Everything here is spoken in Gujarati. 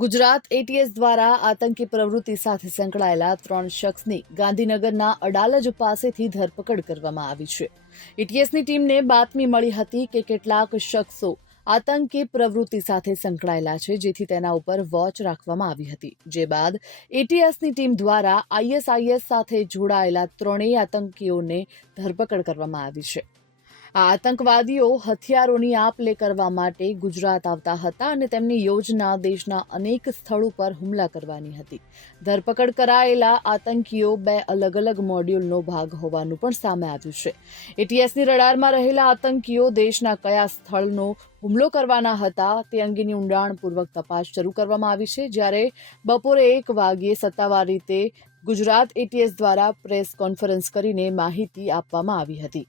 ગુજરાત એટીએસ દ્વારા આતંકી પ્રવૃત્તિ સાથે સંકળાયેલા ત્રણ શખ્સની ગાંધીનગરના અડાલજ પાસેથી ધરપકડ કરવામાં આવી છે. એટીએસની ટીમને બાતમી મળી હતી કે કેટલાક શખ્સો આતંકી પ્રવૃત્તિ સાથે સંકળાયેલા છે, જેથી તેના ઉપર વોચ રાખવામાં આવી હતી. જે બાદ એટીએસની ટીમ દ્વારા આઈએસઆઈએસ સાથે જોડાયેલા ત્રણેય આતંકીઓને ધરપકડ કરવામાં આવી છે. આ આતંકવાદીઓ હથિયારોની આપ લે કરવા માટે ગુજરાત આવતા હતા અને તેમની યોજના દેશના અનેક સ્થળો પર હુમલા કરવાની હતી. ધરપકડ કરાયેલા આતંકીઓ બે અલગ અલગ મોડ્યુલનો ભાગ હોવાનું પણ સામે આવ્યું છે. એટીએસની રડારમાં રહેલા આતંકીઓ દેશના કયા સ્થળનો હુમલો કરવાના હતા તે અંગેની ઊંડાણપૂર્વક તપાસ શરૂ કરવામાં આવી છે, જ્યારે બપોરે એક વાગ્યે સત્તાવાર રીતે ગુજરાત એટીએસ દ્વારા પ્રેસ કોન્ફરન્સ કરીને માહિતી આપવામાં આવી હતી.